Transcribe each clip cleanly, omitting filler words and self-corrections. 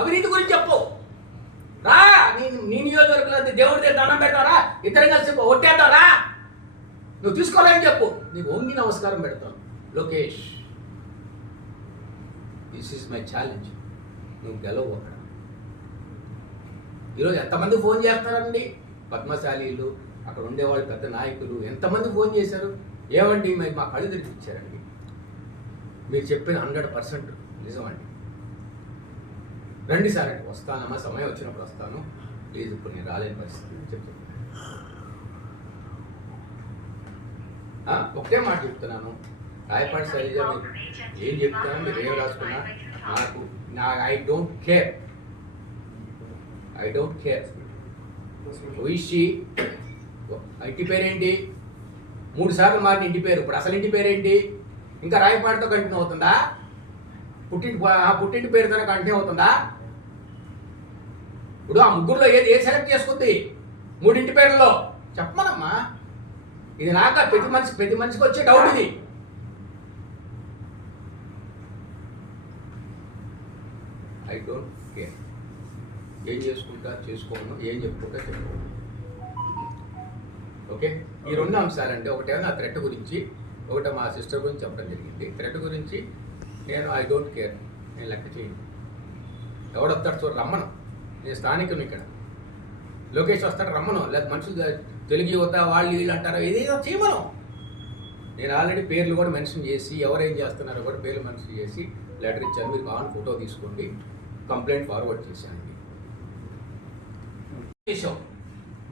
అవినీతి గురించి చెప్పు. రా, నీ నియోజకవర్గంలో దేవుడి దగ్గర దండం పెడతారా, ఇద్దరం కలిసి ఒట్టేద్దారా, నువ్వు తీసుకోవాలని చెప్పు. నీకు వంగి నమస్కారం పెడతాను. Lokesh, this is my challenge. నువ్వు గెలవు అక్కడ. ఈరోజు ఎంతమంది ఫోన్ చేస్తారండి, పద్మశాలీలు, అక్కడ ఉండేవాళ్ళు పెద్ద నాయకులు ఎంతమంది ఫోన్ చేశారు. ఏమండి మరి మా కళ్ళు తెరిపించారండి. మీరు చెప్పిన 100% నిజమండి. రండి సార్ అంటే వస్తానమ్మా, సమయం వచ్చినప్పుడు వస్తాను, ప్లీజ్ ఇప్పుడు నేను రాలేని పరిస్థితి చెప్తాను. ఒకటే మాట చెప్తున్నాను, రాయపాటి శైలజ ఏం చెప్తాను, మీరు ఏం రాసుకున్నా ఐ డోంట్ కేర్. ఇంటి పేరేంటి? 3 సార్లు మారిన ఇంటి పేరు, ఇప్పుడు అసలు ఇంటి పేరేంటి? ఇంకా రాయపాటితో కంటిన్యూ అవుతుందా? పుట్టింటి పేరుతోనే కంటిన్యూ అవుతుందా? ఇప్పుడు ఆ ముగ్గురులో ఏది సెలెక్ట్ చేసుకుంది? 3 ఇంటి పేర్లలో చెప్పమనమ్మా. ఇది నాక ప్రతి మనిషికి వచ్చే డౌట్ ఇది. I don't care. ఏం చేసుకుంటా చేసుకోను, ఏం చెప్పుకుంటా చెప్పుకోను. ఓకే, ఈ 2 అంశాలంటే ఒకటేమో నా థ్రెట్ గురించి, ఒకటి మా సిస్టర్ గురించి చెప్పడం జరిగింది. థ్రెట్ గురించి నేను ఐ డోంట్ కేర్, నేను లెక్క చేయను. ఎవడొస్తాడు చూడ, రమ్మను. నేను స్థానికుని ఇక్కడ. లోకేష్ వస్తాడు, రమ్మను. లేదా మనుషులు తెలుగు యువత వాళ్ళు వీళ్ళు అంటారు, ఏదేదో చేయమను. నేను ఆల్రెడీ పేర్లు కూడా మెన్షన్ చేసి, ఎవరేం చేస్తున్నారో కూడా పేర్లు మెన్షన్ చేసి లెటర్ ఇచ్చాను. మీరు కావాలని ఫోటో తీసుకోండి, కంప్లైంట్ ఫార్వర్డ్ చేశాను. చేసావు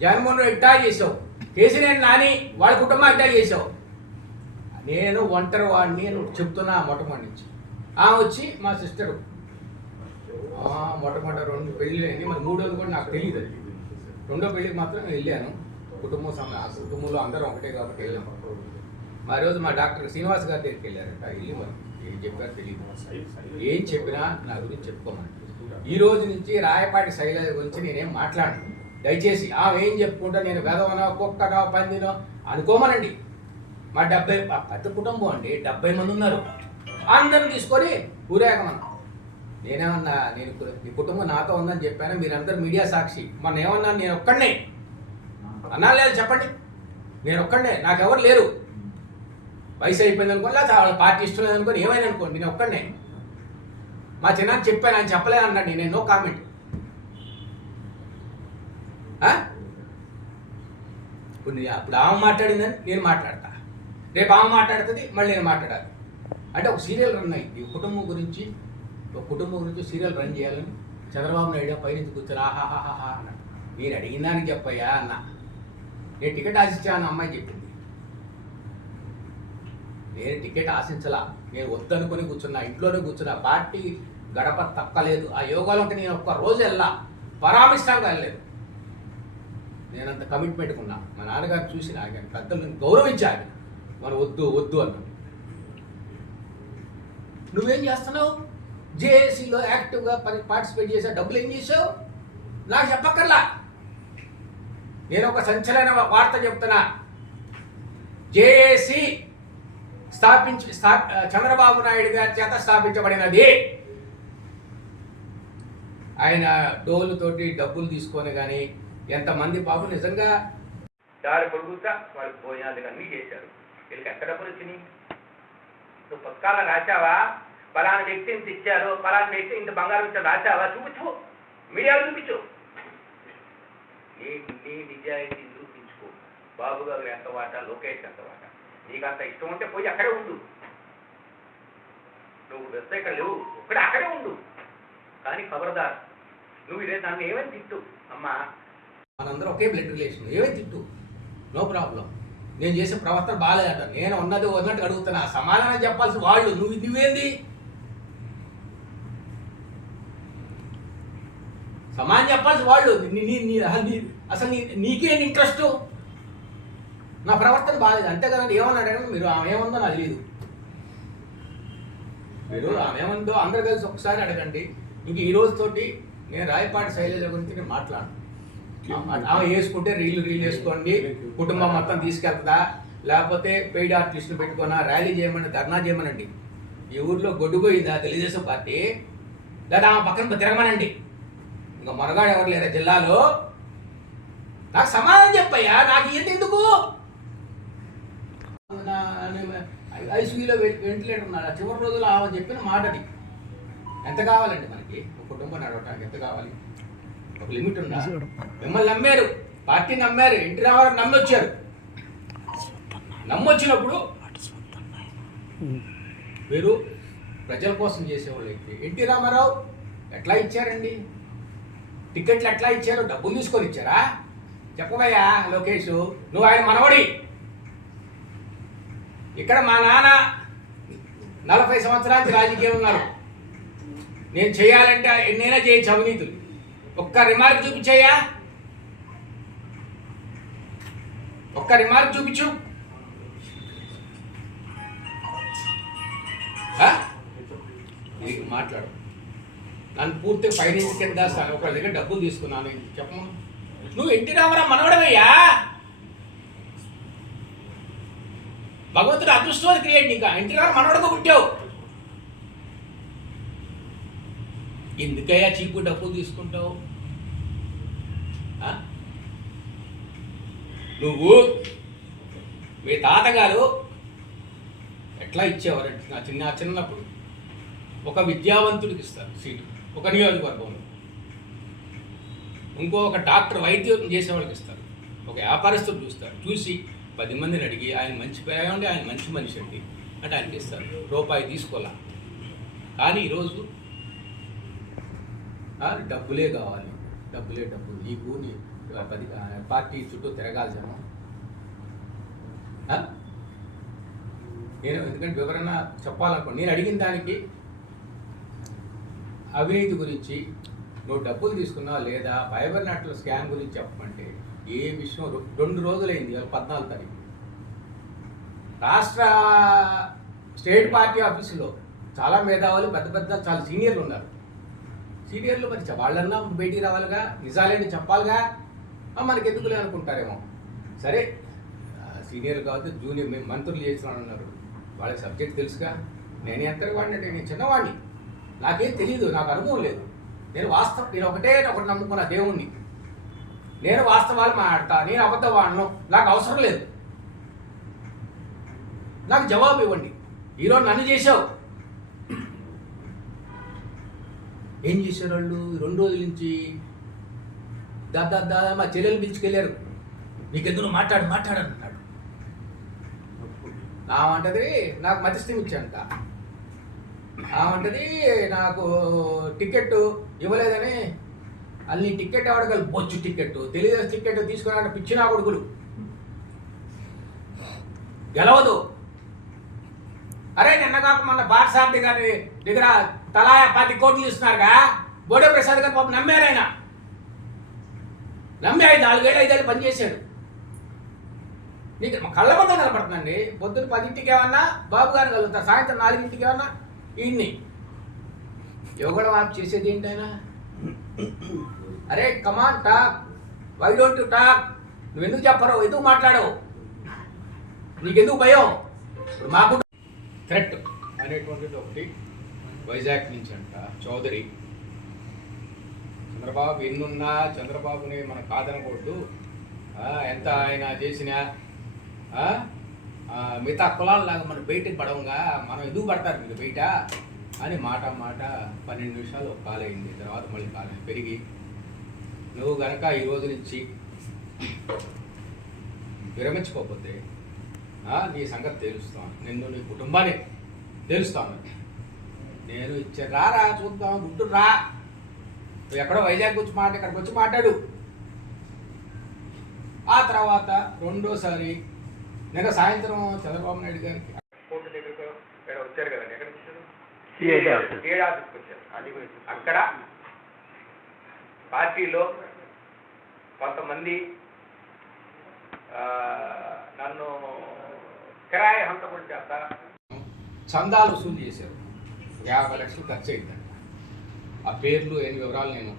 జగన్మోహన్ రెడ్డి ఇట్టా చేసావు, కేసీఆర్ నాని వాళ్ళ కుటుంబం ఇట్టా చేసావు. నేను ఒంటరి వాడిని అని చెప్తున్నా. మొట్టమొదటి నుంచి ఆమె వచ్చి మా సిస్టరు మొట్టమొదటి 2 పెళ్ళి అయింది, మరి 3వది కూడా నాకు తెలియదు. అది 2వ పెళ్ళికి మాత్రం వెళ్ళాను. కుటుంబంలో అందరం ఒకటే కాబట్టి వెళ్ళాము. మా రోజు మా డాక్టర్ శ్రీనివాస్ గారి దగ్గరికి వెళ్ళారంట. వెళ్ళి మరి ఏం చెప్పారు తెలియదు. ఏం చెప్పినా నా గురించి చెప్పుకోమని. ఈ రోజు నుంచి రాయపాటి శైలజ గురించి నేనేం మాట్లాడను. దయచేసి ఆమె ఏం చెప్పుకుంటా నేను వెదవనో కుక్కనో పందినో అనుకోమనండి. మా పెద్ద కుటుంబం అండి, 70 మంది ఉన్నారు. అందరం తీసుకొని ఊరేగమన్నా. నేనేమన్నా నీ కుటుంబం నాతో ఉందని చెప్పాను. మీరందరూ మీడియా సాక్షి. మొన్న ఏమన్నా నేను ఒక్కడనే అన్నా లేదు చెప్పండి. నేను ఒక్కడనే, నాకెవరు లేరు. వయసు అయిపోయింది అనుకోని, లేదా వాళ్ళ పార్టీ ఇష్టం లేదనుకోని, ఏమైనా అనుకోండి, నేను ఒక్కడనే. మా చిన్నాన్ని చెప్పాను, ఆయన చెప్పలేదు అన్నాడు. నేను నో కామెంట్. ఇప్పుడు ఆమె మాట్లాడిందని నేను మాట్లాడతా, రేపు ఆమె మాట్లాడుతుంది, మళ్ళీ నేను మాట్లాడాలి. అంటే ఒక సీరియల్ రన్ అయింది. కుటుంబం గురించి సీరియల్ రన్ చేయాలని చంద్రబాబు నాయుడు పైనుంచి కూర్చొని ఆహాహాహా అన్నాడు. నేను అడిగిన దానికి చెప్పయ్యా అన్న. నేను టికెట్ ఆశించాను, అమ్మాయి చెప్పింది. నేను టికెట్ ఆశించలా, నేను వద్దనుకొని కూర్చున్నా, ఇంట్లోనే కూర్చున్నా. పార్టీ గడప తక్కలేదు. ఆ యోగాలోకి నేను ఒక్క రోజు వెళ్ళా, పరామర్శంగా వెళ్ళలేదు. నేనంత కమిట్మెంట్గా ఉన్నా. మా నాన్నగారు చూసి నాకు పెద్దలను గౌరవించాలి. మనం వద్దు అన్నాడు. నువ్వేం చేస్తున్నావు? జేఏసీలో యాక్టివ్గా పార్టిసిపేట్ చేసా, డబ్బులు ఏం చేసావు? నాకు చెప్పక్కర్లా. నేను ఒక సంచలన వార్త చెప్తున్నా. జేఏసీ చంద్రబాబు నాయుడు గారి చేత స్థాపించబడినది. ఆయన డోలుతోటి డబ్బులు తీసుకొని కానీ ఎంతమంది పాపం నిజంగా దారి పొడుగుతా వాళ్ళకి భోజనాలు అన్నీ చేశారు. వీళ్ళకి ఎక్కడ డబ్బులు వచ్చినాయి? నువ్వు పుస్తకాలను రాశావా? పలానా వ్యక్తిని తెచ్చారు, పలానా వ్యక్తి ఇంత బంగారం ఇచ్చారు రాశావా? చూపించు, మీడియాలో చూపించు. నీ నిజాయితీ నిరూపించుకో. బాబు గారు ఎంత వాటా, లోకేష్ ఎంత వాటా. నీకు అంత ఇష్టం ఉంటే పోయి అక్కడే ఉండు. నువ్వు వస్తే ఇక్కడ లేవు, అక్కడే ఉండు. కానీ ఖబర్దార్, నువ్వు ఇదే నన్ను ఏమని తిట్టు. అమ్మా, మనందరూ ఒకే బ్లడ్ రిలేషన్, ఏమని తిట్టు, నో ప్రాబ్లం. నేను చేసే ప్రవర్తన బాగాలేదట, నేను ఉన్నది ఉన్నట్టు అడుగుతున్నా. సమాధానం చెప్పాల్సి వాళ్ళు, నువ్వేంది సమాధానం చెప్పాల్సి వాళ్ళు. అసలు నీకేంటి ఇంట్రెస్ట్? నా ప్రవర్తన బాగాలేదు అంతే కదండి. ఏమన్నా అడగండి మీరు. ఆమె ఏముందో నాకు తెలియదు. మీరు ఆమె ఏముందో అందరు కలిసి ఒకసారి అడగండి. ఇంక ఈ రోజుతోటి నేను రాయపాటి శైలజ గురించి నేను మాట్లాడను. ఆమె వేసుకుంటే రీల్ వేసుకోండి, కుటుంబం మొత్తం తీసుకెళ్తుందా, లేకపోతే పెయిడ్ ఆర్టిస్టులు పెట్టుకున్నా, ర్యాలీ చేయమని, ధర్నా చేయమనండి. ఈ ఊర్లో గొడ్డుపోయిందా తెలుగుదేశం పార్టీ? లేదా ఆమె పక్కన తిరగమనండి. ఇంకా మనగాడు ఎవరు లేరా జిల్లాలో? నాకు సమాధానం చెప్పయ్యా, నాకు ఎందుకు? ఐసీయూలో వెంటిలేటర్ ఉన్నాడు. ఆ చివరి రోజులు ఆమె చెప్పిన మాటది. ఎంత కావాలండి మనకి ఒక కుటుంబం నడవటానికి? ఎంత కావాలి? ఒక లిమిట్ ఉందా? మిమ్మల్ని నమ్మారు, పార్టీ నమ్మారు, ఎన్టీ రామారావు నమ్మొచ్చారు. నమ్మొచ్చినప్పుడు మీరు ప్రజల కోసం చేసేవాళ్ళు అయితే ఎన్టీ రామారావు ఎట్లా ఇచ్చారండి? టికెట్లు ఎట్లా ఇచ్చారు? డబ్బులు తీసుకొని ఇచ్చారా? చెప్పవయ్యా లోకేష్, నువ్వు ఆయన మనవడి. ఇక్కడ మా నాన్న 40 సంవత్సరానికి రాజకీయం ఉన్నారు. నేను చేయాలంటే ఎన్నైనా చేయొచ్చు అవినీతులు. ఒక్క రిమార్క్ చూపించయ్యా, ఒక్క రిమార్క్ చూపించు. నీకు మాట్లాడు. నన్ను పూర్తిగా ఫైనాన్స్ కింద దాస్తాను. ఒకళ్ళ దగ్గర డబ్బులు తీసుకున్నాను చెప్పము. నువ్వు ఎన్టీ రామారావు మనవడమయ్యా. భగవంతుడు అదృష్టం క్రియేట్ నీకు. ఎన్టీ రామారావు మనవడగా పుట్టావు. ఎందుకయ్యా చీపు డబ్బులు తీసుకుంటావు? నువ్వు మీ తాతగారు ఎట్లా ఇచ్చేవారంటే నా చిన్నప్పుడు ఒక విద్యావంతుడికి ఇస్తారు సీటు ఒక నియోజకవర్గంలో, ఇంకొక డాక్టర్ వైద్యం చేసేవాళ్ళకి ఇస్తారు, ఒక వ్యాపారస్తుడు చూస్తారు. చూసి 10 మందిని అడిగి ఆయన మంచి పేరు ఉండి ఆయన మంచి మనిషి అండి అంటే ఆయనకి ఇస్తారు. రూపాయి తీసుకోవాలా. కానీ ఈరోజు డబ్బులే కావాలి, డబ్బులే డబ్బు. నీకు నీ పార్టీ చుట్టూ తిరగాల్సిన నేను ఎందుకంటే వివరణ చెప్పాలనుకోండి. నేను అడిగిన దానికి అవినీతి గురించి నువ్వు డబ్బులు తీసుకున్నావా లేదా, ఫైబర్ నెట్లో స్కామ్ గురించి చెప్పమంటే ఏ విషయం 2 రోజులైంది. 14వ తారీఖు రాష్ట్ర స్టేట్ పార్టీ ఆఫీసులో చాలా మేధావులు పెద్ద చాలా సీనియర్లు ఉన్నారు. సీనియర్లు మరి వాళ్ళన్నా బయటికి రావాలిగా, నిజాలేంటి చెప్పాలిగా. మనకి ఎందుకులే అనుకుంటారేమో. సరే సీనియర్లు కావద్దు, జూనియర్ మంత్రులు చేసిన ఉన్నారు, వాళ్ళకి సబ్జెక్ట్ తెలుసుగా. నేను ఎంత వాడిని అంటే నేను చిన్నవాడిని, నాకేం తెలియదు, నాకు అనుభవం లేదు. నేను ఒకటి నమ్ముకున్న దేవుణ్ణి. నేను వాస్తవాలు మాట్లాడతా, నేను అబద్ధం వాడను, నాకు అవసరం లేదు. నాకు జవాబు ఇవ్వండి. ఈరోజు నన్ను చేసావు. ఏం చేశారు వాళ్ళు 2 రోజుల నుంచి? దాదా మా చెల్లెలు పిలుచుకెళ్ళారు. నీకెందుకు మాట్లాడన్నాడు. ఆమంటది నాకు మధ్యస్థం ఇచ్చాంట. ఆమంటది నాకు టికెట్ ఇవ్వలేదని. అన్ని టికెట్ అడగలు బొచ్చు టికెట్, తెలుగు టికెట్ తీసుకున్నాడు. పిచ్చినా కొడుకులు గెలవదు. అరే నిన్న కాక మొన్న పార్సార్థి గారి దగ్గర తలా 10 కోట్లు ఇస్తున్నారుగా. బోడే ప్రసాద్ గారు పాపం నమ్మారు. ఆయన నమ్మి 4 ఏళ్ళు 5 ఏళ్ళు పనిచేశాడు. నీకు కళ్ళ ముందు కనపడుతుందండి. పొద్దున్న 10ంటికి ఏమన్నా బాబు గారిని కలుగుతారు, సాయంత్రం 4ంటికి ఏమన్నా ఈయన్ని యోగడం ఆప్ చేసేది ఏంటైనా. అరే come on talk, why don't you talk? నువ్వెందుకు చెప్పరు? ఎందుకు మాట్లాడవు? నీకెందుకు భయం? మాకు థ్రెట్ అనేటువంటిది ఒకటి వైజాగ్ నుంచి అంట. చౌదరి చంద్రబాబు ఎన్నున్నా చంద్రబాబుని మనం కాదనకూడదు. ఎంత ఆయన చేసినా మిగతా కులాలలాగా మనం బయటకు పడవంగా, మనం ఎందుకు పడతారు మీరు బయట అని మాట 12 నిమిషాలు ఒక కాల్ అయింది. తర్వాత మళ్ళీ కాల్ పెరిగి నువ్వు కనుక ఈ రోజు నుంచి విరమించుకోకపోతే నీ సంగతి తేలుస్తాను, నిన్ను నీ కుటుంబాన్ని తేలుస్తాను. నేను ఇచ్చే రారా చూద్దాం, గుంటూరు రా, నువ్వు ఎక్కడో వైజాగ్ వచ్చి ఇక్కడికి వచ్చి మాట్లాడు. ఆ తర్వాత రెండోసారి నిన్న సాయంత్రం చంద్రబాబు నాయుడు గారికి కోర్టు దగ్గరకు వచ్చారు కదండి. ఎక్కడికి వచ్చారు? సిఐడి ఆఫీస్కి వచ్చారు. అక్కడ పార్టీలో కొంతమంది నన్ను కిరాయి హంతకుడి చేత చందాలు వసూలు చేశారు. 50 లక్షలు ఖర్చు అయిందండి. ఆ పేర్లు వివరాలు నేను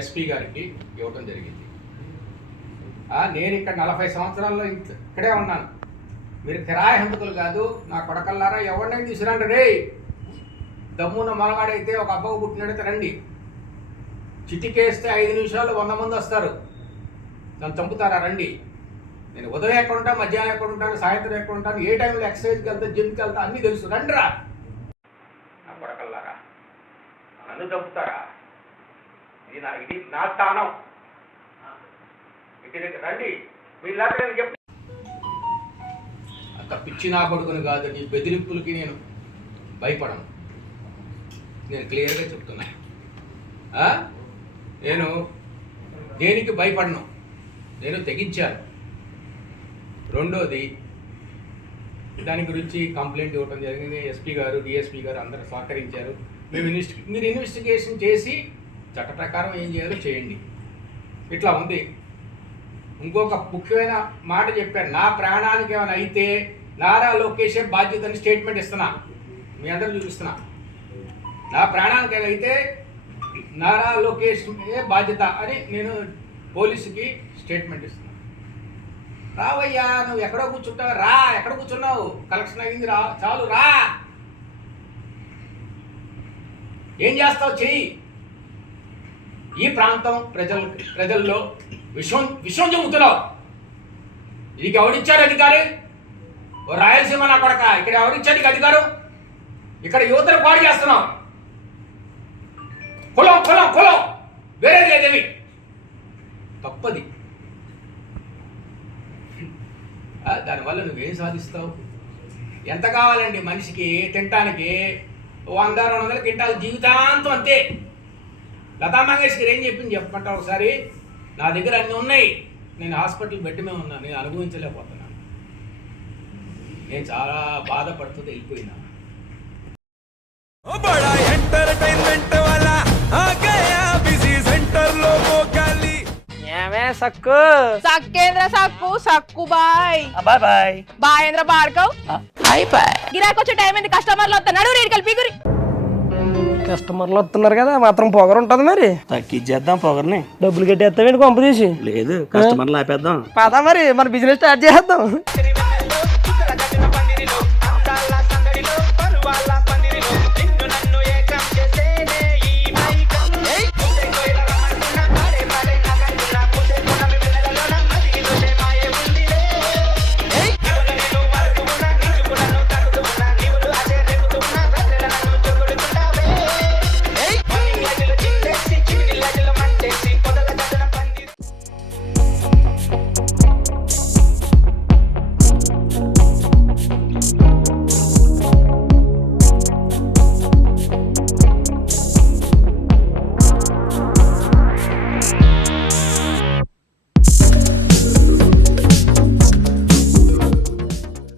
ఎస్పీ గారికి ఇవ్వడం జరిగింది. నేను ఇక్కడ 40 సంవత్సరాల్లో ఇక్కడే ఉన్నాను. మీరు కిరాయి హంతకులు కాదు, నా కొడకల్లారా ఎవరినైనా తీసుకురండి రే. దమ్మున్న మనవాడైతే ఒక అబ్బకు పుట్టినట్టయితే రండి, చిటికేస్తే 5 నిమిషాలు 100 మంది వస్తారు, నన్ను చంపుతారా రండి. నేను ఉదయం ఎక్కడ ఉంటాను, మధ్యాహ్నం ఎక్కడ ఉంటాను, సాయంత్రం ఎక్కడ ఉంటాను, ఏ టైంలో ఎక్సర్సైజ్కి వెళ్తా, జిమ్కి వెళ్తా, అన్నీ తెలుసు. రండిరా నా కొడకల్లారా, నన్ను చంపుతారా? ఇది నా స్థానం, ఇంటి దగ్గర రండి. వీళ్ళకి నేను చెప్పు, అంత పిచ్చి నా కొడుకుని కాదు, నీ బెదిరింపులకి నేను భయపడను. నేను క్లియర్గా చెప్తున్నా, నేను దేనికి భయపడను, నేను తెగించాను. రెండోది, దాని గురించి కంప్లైంట్ ఇవ్వడం జరిగింది. ఎస్పీ గారు, డిఎస్పీ గారు అందరూ సహకరించారు. మీరు ఇన్వెస్టిగేషన్ చేసి చట్ట ప్రకారం ఏం చేయాలో చేయండి. ఇట్లా ఉంది. ఇంకొక ముఖ్యమైన మాట చెప్పాను, నా ప్రాణానికి ఏమైనా అయితే నారా లోకేషే బాధ్యతని స్టేట్మెంట్ ఇస్తున్నా, మీ అందరూ చూపిస్తున్నా. నా ప్రాణానికి అయితే నారా లోకేష్ బాధ్యత అని నేను పోలీసుకి స్టేట్మెంట్ ఇస్తున్నా. రావయ్యా, నువ్వు ఎక్కడో కూర్చుంటావు, రా. ఎక్కడ కూర్చున్నావు? కలెక్షన్ అయింది, రా, చాలు రా. ఏం చేస్తావు చెయ్యి. ఈ ప్రాంతం ప్రజల్లో విషం చెబుతున్నావు. నీకు ఎవరిచ్చారు అధికారి? ఓ రాయలసీమ నా కొడక, ఇక్కడ ఎవరిచ్చారు నీకు అధికారం? ఇక్కడ యువతను పాడు చేస్తున్నావు. కులం కులం కులం, వేరేది లేదేమి. తప్పది. దానివల్ల నువ్వేం సాధిస్తావు? ఎంత కావాలండి మనిషికి తినటానికి? 100-200 క్వింటాలు జీవితాంతం అంతే. లతా మంగేష్కర్ ఏం చెప్పింది చెప్పమంటావు ఒకసారి? నా దగ్గర అన్నీ ఉన్నాయి, నేను హాస్పిటల్ బెడ్ మీద ఉన్నాను, నేను అనుభవించలేకపోతున్నాను, నేను చాలా బాధపడుతూ వెళ్ళిపోయినా. సక్కు సక్కేంద్ర సక్కు సక్కు బాయ్ బాయ్ బాయ్ బాయేంద్ర బార్కవ్ బాయ్ బాయ్. గిరాకి వచ్చే టైం ఏంది? కస్టమర్లు వస్తున్నాడు, రేటు కలిపి గురి. కస్టమర్లు వస్తున్నారు కదా, మాత్రం పొగరు ఉంటది. మరి తగ్గించేద్దాం పొగర్ని. డబ్బులు కట్టేస్తామేంటి కొంప తీసి? లేదు, కస్టమర్లు ఆపేద్దాం. పదా మరి మన బిజినెస్ స్టార్ట్ చేద్దాం.